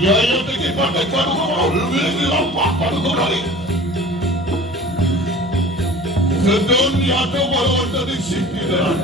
Ya yang tinggi pakai padu kau lebih lompat padu kau kali. Sedunia tu baru dari sini dah.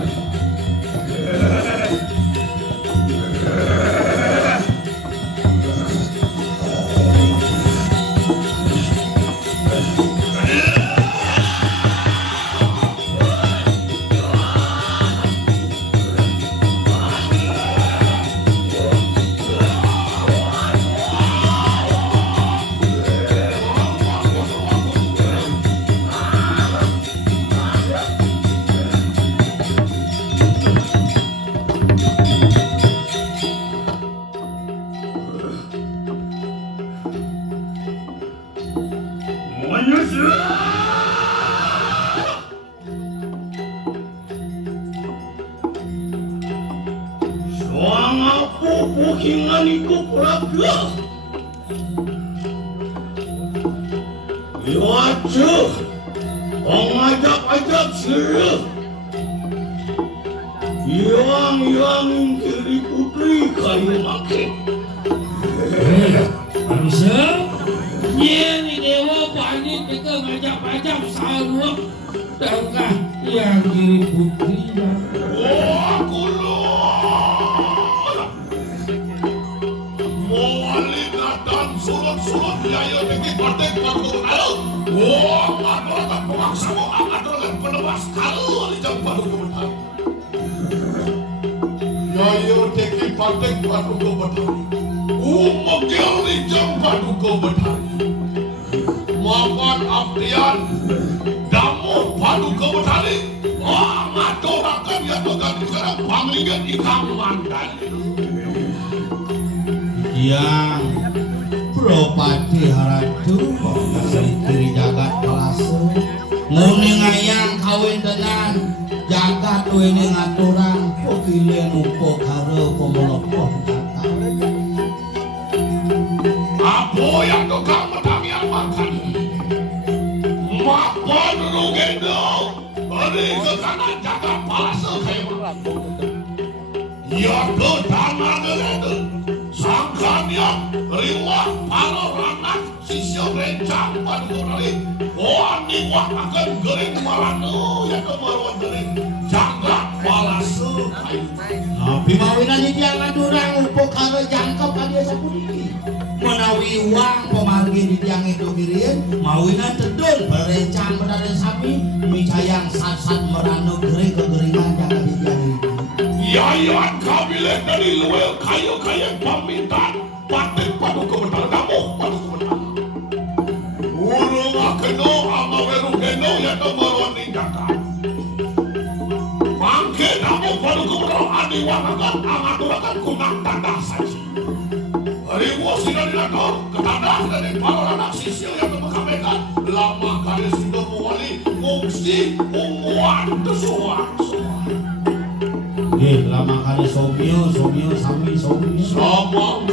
Hinganiku pura-pura Iwacu Pengajak-ajak sirih Yang kiri putri kayu maki Manusia Ini dewa banyak kita ngajak-ajak sarua Tahukah yang kiri putri Wah kulo Sulut biaya tinggi partai partai kalau wah madrasah pemaksa mau madrasah penebas kalau alijam baru kebetulan biaya tinggi partai partai kebetulan umumnya alijam baru kebetulan makan abdian damu baru kebetulan wah madrasah yang berganti sekarang panglingan ikan mandal yang Propati haratu Santri jagat palase Muni ngayang kawin tenan Jagat wene ngaturang Pokile numpuk haro Pemolopoh Apa yang tukang pedang yang makan Makan rugendo Beri ke kanan jagat palase kayak Ya pertama gelede Sangkanya riwah paloranak sisya rencang padu kali wani wah akan gering marano ya kemaruan gering jagat palase kayu Bimawinan ini yang ngadurang Upuk karo jangkep adia sapuliki Menawi uang pemargi di tiang itu kirin Mawinan tedul berencang bedare sapi Micayang sat-sat merano gering kegeringan jagat di tiang itu Yayan kabilet dari luar kayu-kayu pamintan patik padu kebetulan kamu padu kebetulan urung akeno ama weru keno ya kemaruan ninjakan bangke kamu padu kebetulan adi wanakan amaturakan kunang tandah saji ribu sinar dinakor ketandah dari paloranak sisil yang kemakamekan lama kali sudah muwali ngungsi umuan kesuang lama kali somio sami samang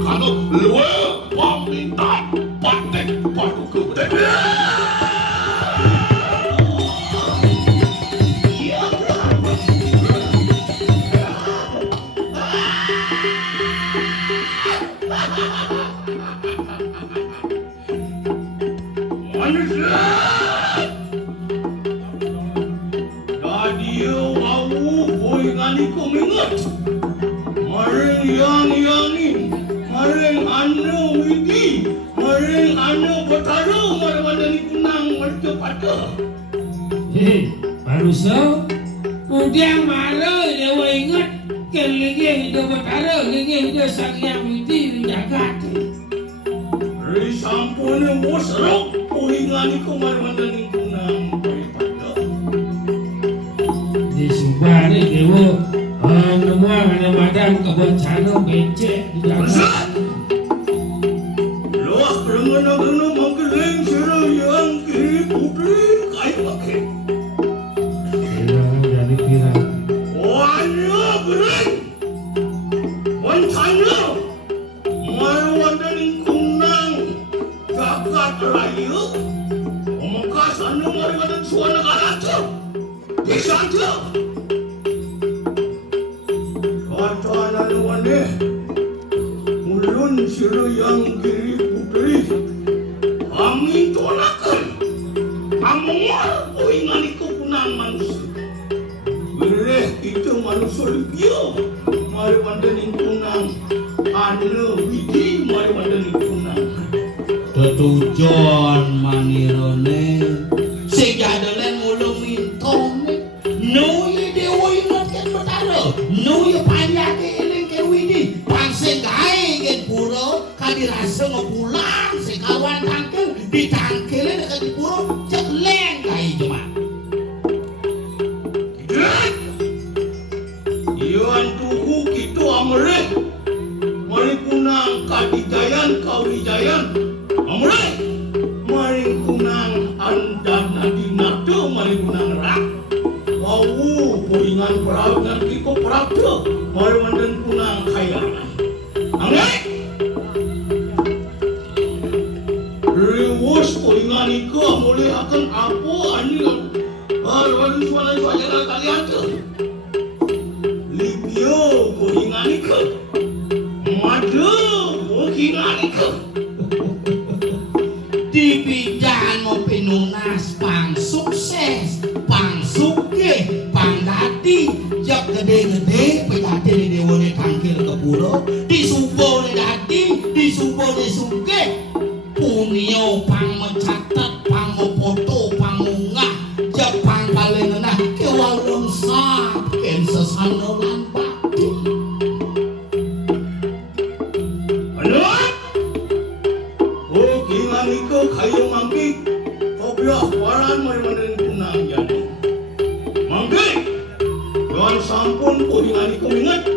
kanu luwe pamintan patek padu kebetulan Maring anu widi, maring anu bertaruh, maring kunang bercepat. Manusia udah malu dewa ingat kelingin hidup bertaruh, kelingin hidup sangyang widi jagat. Risampun musruk, puingani kumarwan kunang bercepat. Di Subah ni dewa Nemuang ada madang kebun cano becek di jalan. Luah kerana Rencana marwandaning kunang jagat raya omakas anu marwandan suara negara desa aja kacaan anu waneh mulun sira yang kiri putri amin tolakan amual poingan iku kunang manusia Wireh itu manusia libya mari wandaning kunang anu widi mari wandaning kunang Tetujon manirone sing jadelen mulung mintone nuye dewa ingat ken betara nuye panjake eling ken widi pansing gae ken pura kadirasa ngepulang sekawan tangkel ditangkele dekat pura cek leng gae cuma Iwan tuhu kitu amreh mari kunang kadijayan kawijayan amreh mari kunang andana dinatu mari kunang rak wau poingan perang nanti ko prapta mari mandan kunang khayangan amreh riwus poingan iko mulai akan apa anil harwan suara suara kalian tu Libyo poingan iko madu poingan iko Dibijan mau pinunas pang sukses pang suke pang dati jak gede-gede pejati di dewane tangkil ke pura disubo di dati disubo di suke punio pang mencatat pang foto pang munggah jak pang kalenana ke walung sah ken sesano lan bakti Iko kayu mangki kopiah waran mari mandarin kunang jadi mangki doan sampun poingan iko ingat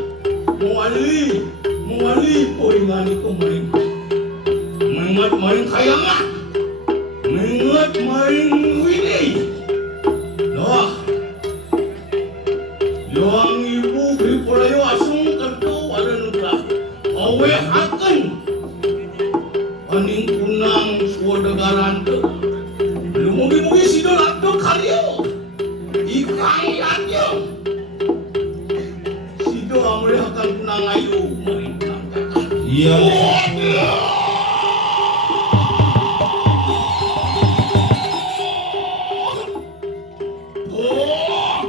muali poingan iko maring mengat maring kayangan mengat maring wini doa yang ibu bipolayo asung kerto waran nuklah awe akan aning kunang suwadagaran tu lumugi-mugi sidolat tu kaliyo ikang yanyo sido amre akan kunang ayu maring kunang kakak iya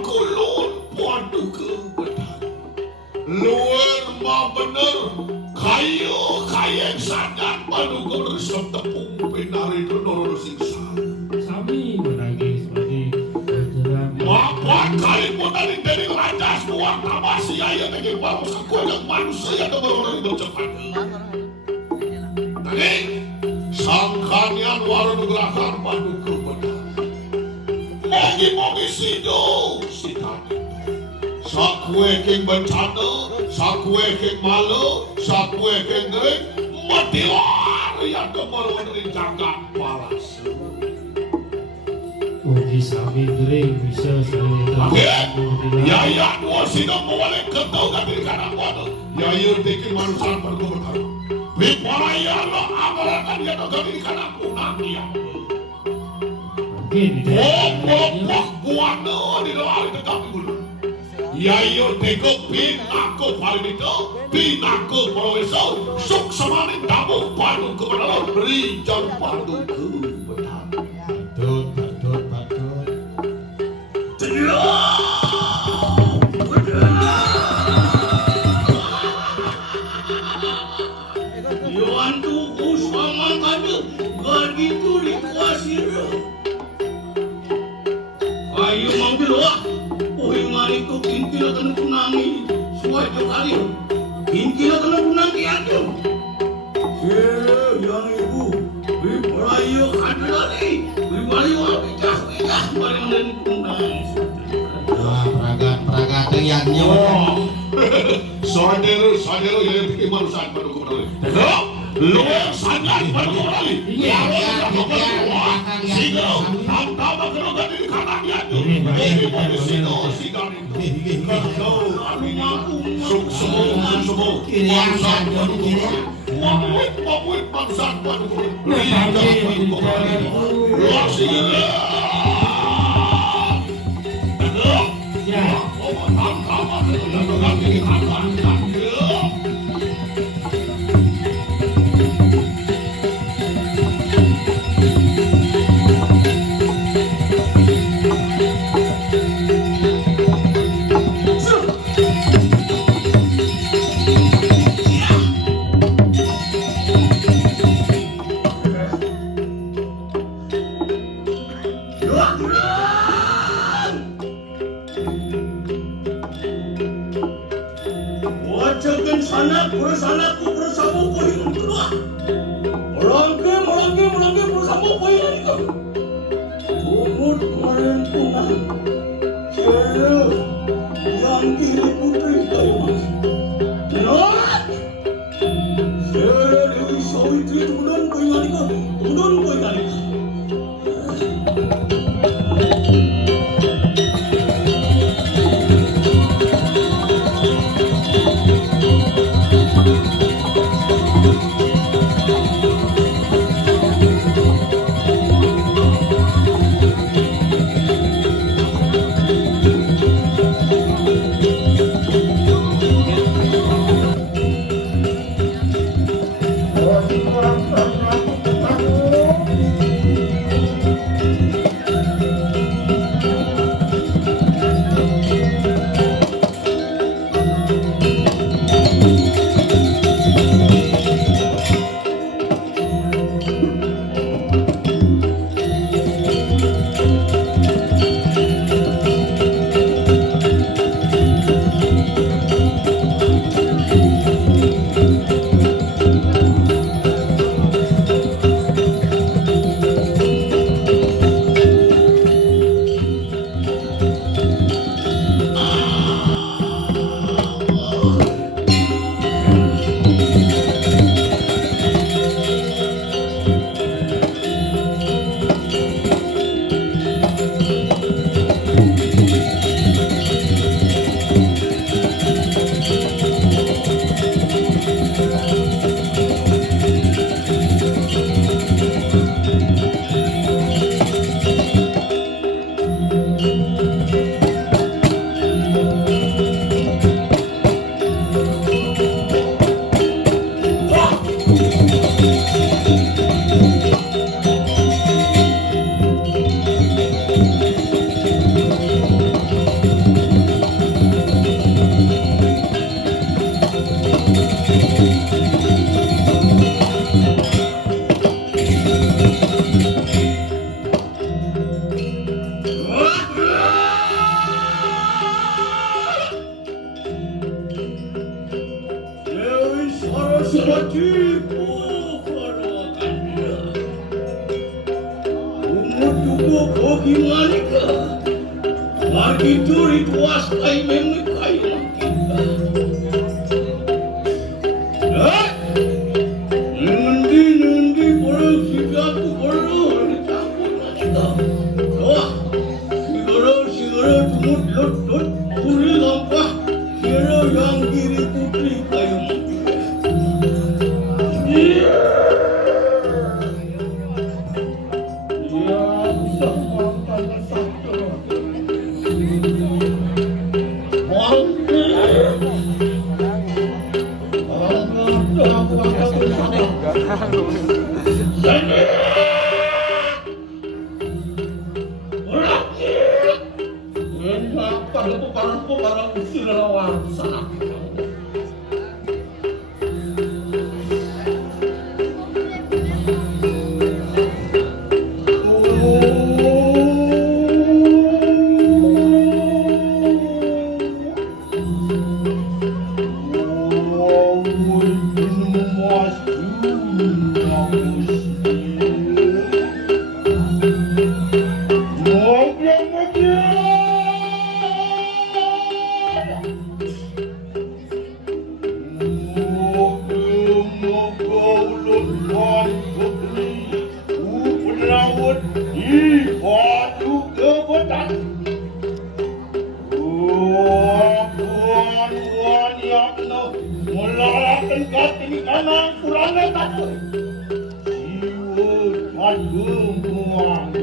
kulun padu ke benar luar ma bener kayu kayang sangat padu ke bersam tepung penari donor siksa Sami menangis seperti Wapun kali pun dari raja semua nama si ayah dengan baru sekuat manusia yang berorang itu cepat. Tadi sangkanian warung gerakan padu ke benar. Mogi-mogi sido si tadi. Sakwe keng bencana, sakwe keng malu, sakwe keng gering, matilar yang kemarun dari jagat paras. Uji Sami gering bisa saya Ya dua sidang mewale ketau kabir kanak wado. Ya tikin manusia perlu berkara. Bipora ya lo amarakan dia to kabir kanak kunang dia. Pok buano di luar tetap dulu. Ya teko pinako palito, pinako profesor, suk semanin tamu padu ke benar berijan padu ke benar. Yohan tuku sama kada begitu dikuasir. Ayo manggil wah, mari tu kintil akan kunangi, suai kali. Kintil akan kunangi aja. Yang ibu, berayu kada lagi, berayu abijah, mari menjadi kunangi. Pragat yang nyawa. Saudara yang bikin manusia pada kembali. Lo sangat pada kembali. Sehingga tak tahu kalau tadi karena dia jadi sino sidang itu. Kau semua bangsa Wabuit bangsa tengkat ini kanang kurangnya takut. Siwut kandung buang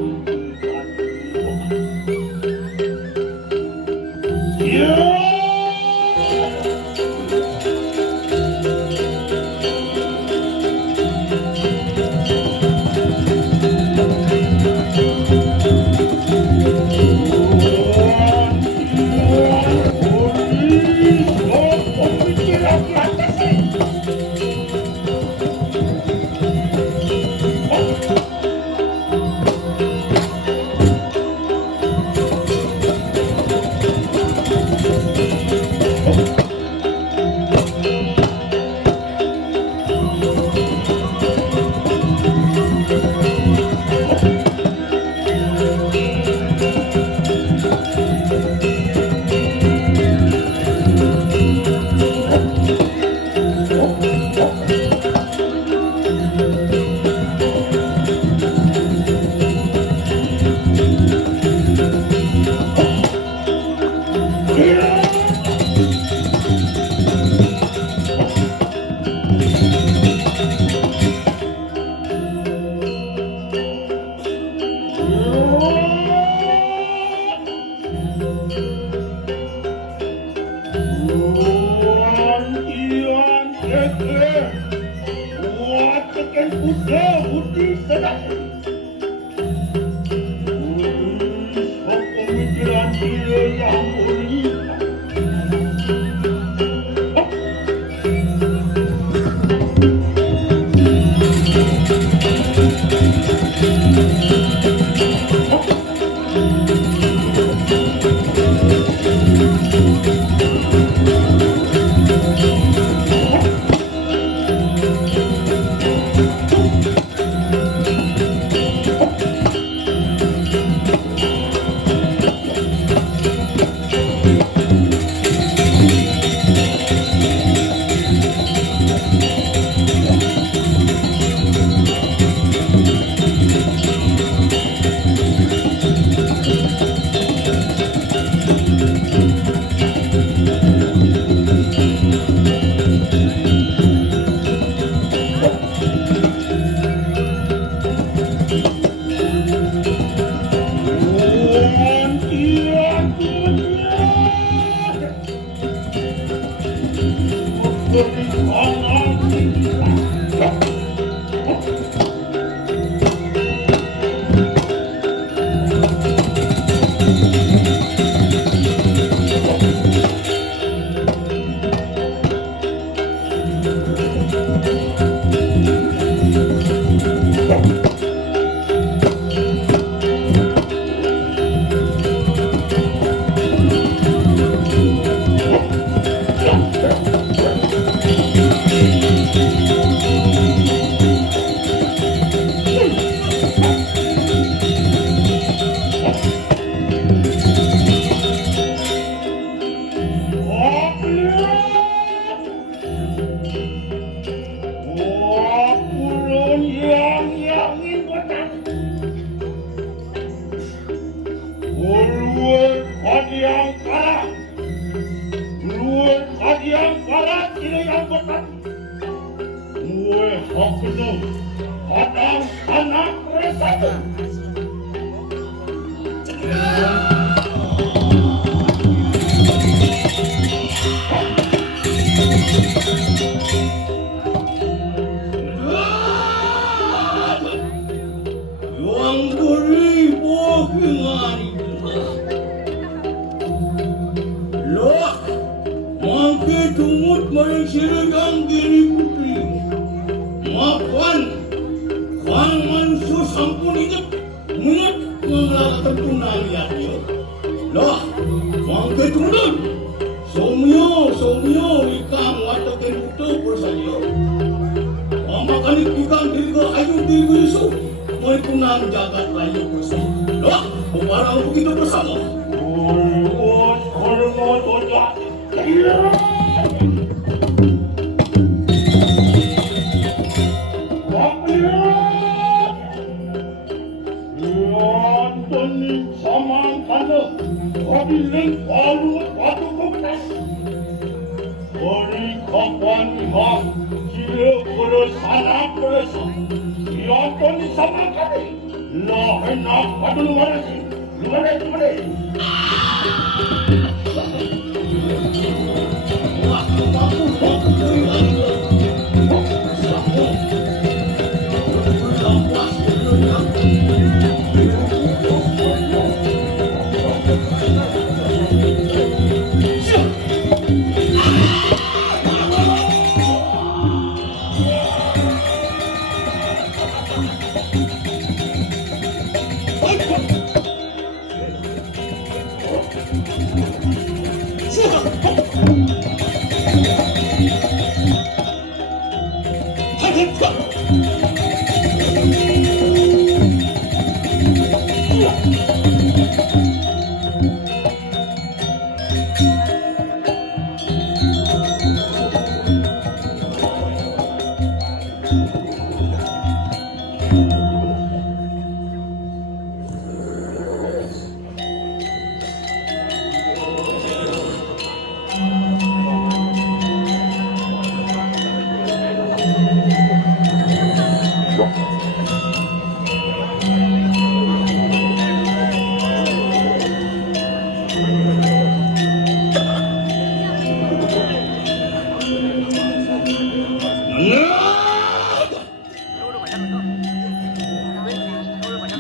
Kapan Sana presa, yonton di sana kali. Lo enak, aduh luar sih, luar.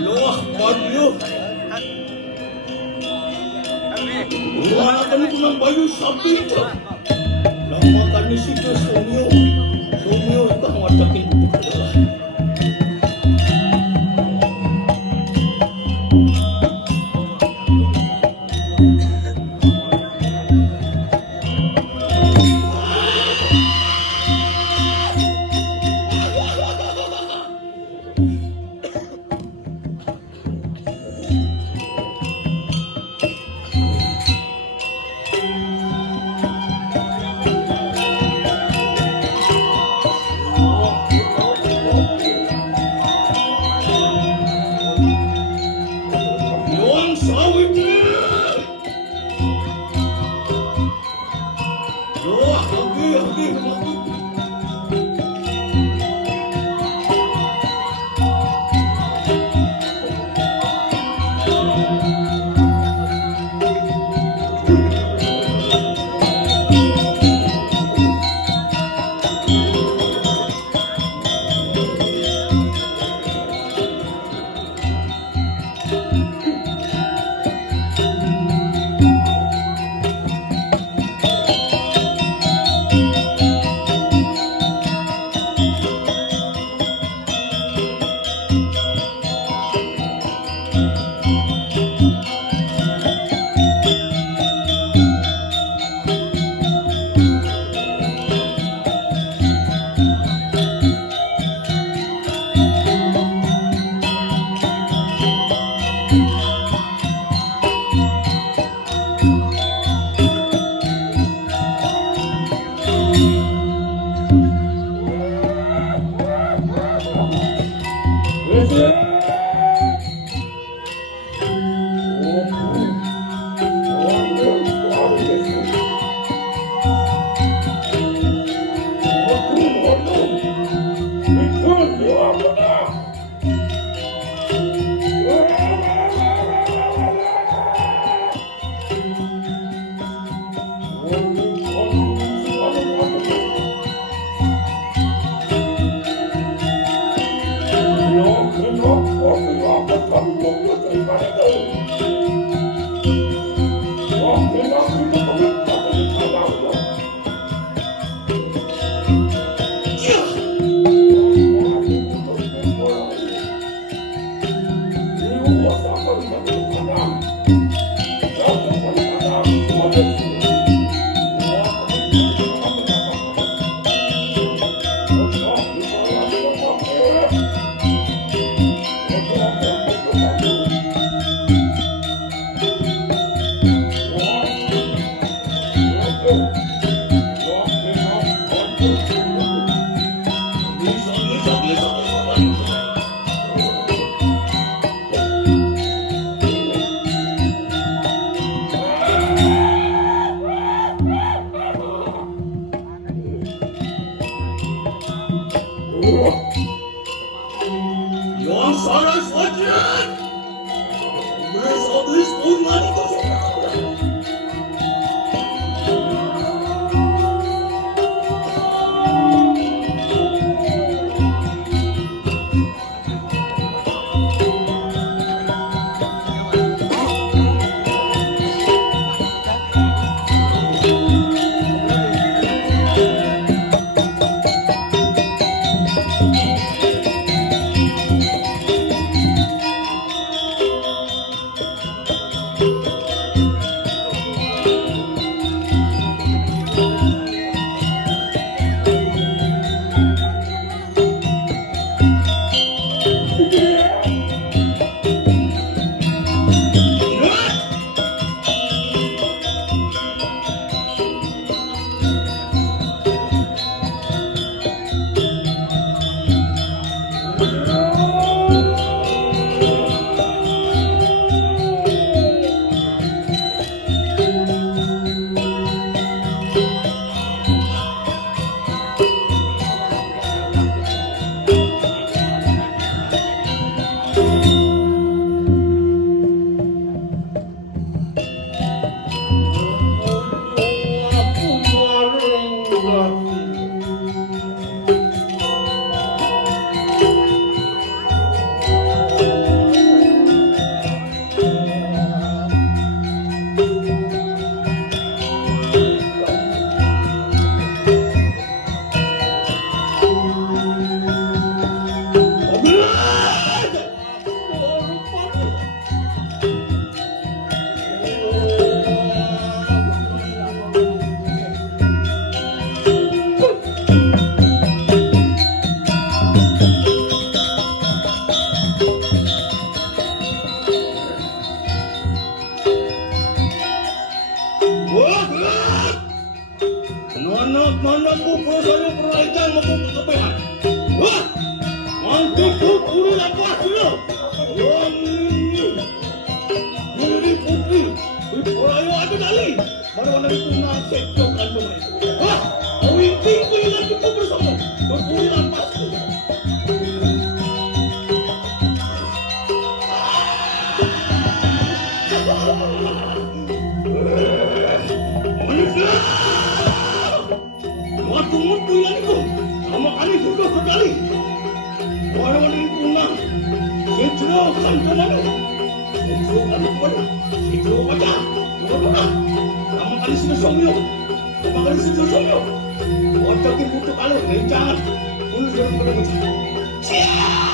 Loh, bayu. Wala ka nito ng bayu sabi ito. Lama ka ni si Sumyo. Sumyo, ito ang atakin ito. Luang sawit niya! Luang, hagi. Yo, Yang salah saja. Bersablis umat itu mana ku perasaan peraikan maupun kesabaran. Wah, nanti ku pulih lepas dulu. Ini putri, orang ada kali. Mana itu nasib jokan rumah itu. Wah, awinti pulang kita bersama. Berpulih lepas dulu. Waktu yang itu sama kali sudah sekali. Orang ini punah. Sejukan kemana? Sejukan kemana? Sejukan baca. Kemana? Sama kali sudah somyo. Sama kali sudah somyo. Waktu kita butuh kalau rencangan. Pun sudah berbaca. Siap.